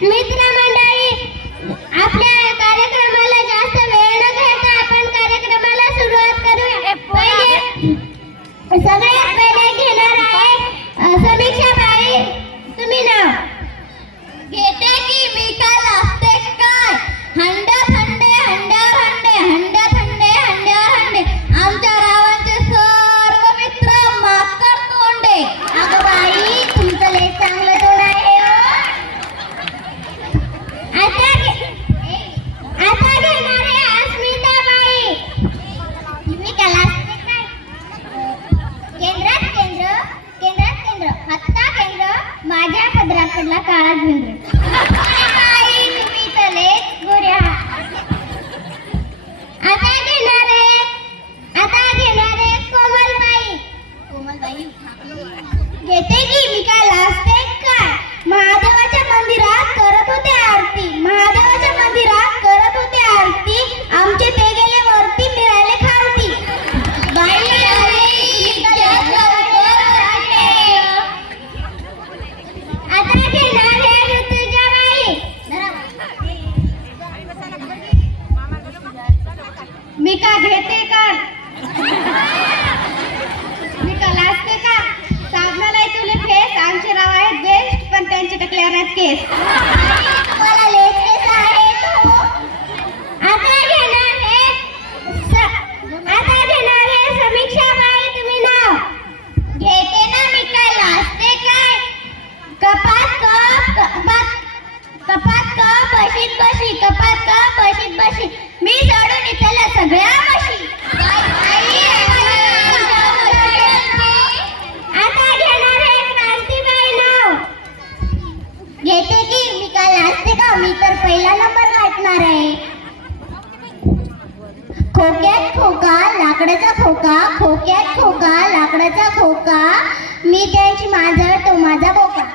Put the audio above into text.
Me tra- ಯಾರಾಗ್ರಿ मी का घेते का मी का लाजते का? साबणाला तुले फेस आमचे राव आहेत बेस्ट पण त्यांचे टकल्यावर आहेत केस. मला आहेत हो. आता घेणार आता घेणार समीक्षा बाई तुम्ही नाव? घेते ना मी काय लाजते काय? कपात कप कपात कपात कप बशीत बशी कपात कप बशीत बशी. मी सोडून इथल्या सगळ्या म्हशी आता घेणार आहे क्रांतीबाई नाव. घेते की? मी काय लाजते का? मी तर पहिला नंबर गाठणार आहे. खोक्यात खोका लाकडाचा खोका खोक्यात खोका लाकडाचा खोका. मी त्यांची माझा तो माझा बोका.